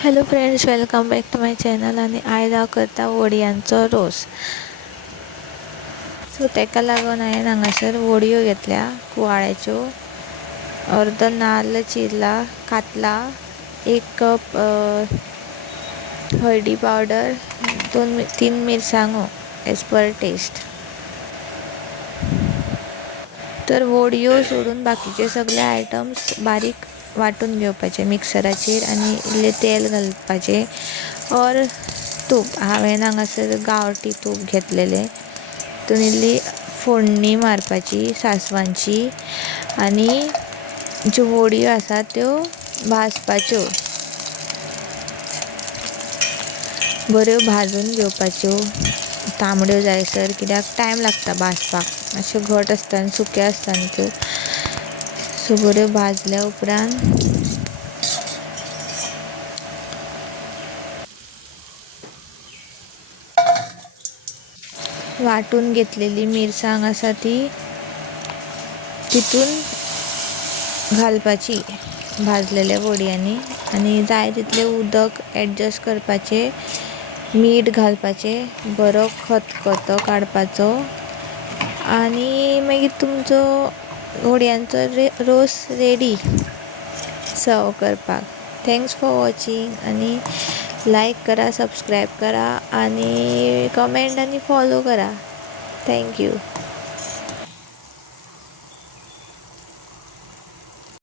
Hello friends, welcome back to my channel. आणि आयज हांव करता वडयांचो रोस. सो तेका लागून हांवें हांगासर वडयो घेतल्या कुवाळ्याच्यो. अर्द नाल्ल चिरला, कातला, 1 कप हळदी पावडर, 2-3 मिरसांगो एज पर टेस्ट. तर वडयो सोडून बाकीचे सगळे आयटम्स बारीक वाटून घेवपाचे मिक्सराचेर आनी इल्लें तेल घालपाचें और तूप. हांवें हांगासर गांवठी तूप घेतलेलें. तितून इल्ली फोडणी मारपाची सासवांची आनी ज्यो वडयो आसा त्यो भाजपाच्यो, बऱ्यो भाजून घेवपाच्यो. तांबड्यो जायसर, कित्याक टायम लागता भाजपाक. मातश्यो घट आसता आनी सुक्यो आसता न्ही त्यो. सो बऱ्यो भाजल्या उपरांत वाटून घेतलेली मिरसांग आसा ती तितून घालपाची भाजलेल्या वडयांनी आनी जाय तितलें उदक एडजस्ट करपाचें, मीठ घालपाचें, बरो खतखतो काडपाचो आनी मागीर तुमचो वडयांचो रोस रेडी सर्व करपाक. Thanks for watching. आनी लायक करा, सबस्क्रायब करा आनी कमेंट आनी फॉलो करा. थँक्यू.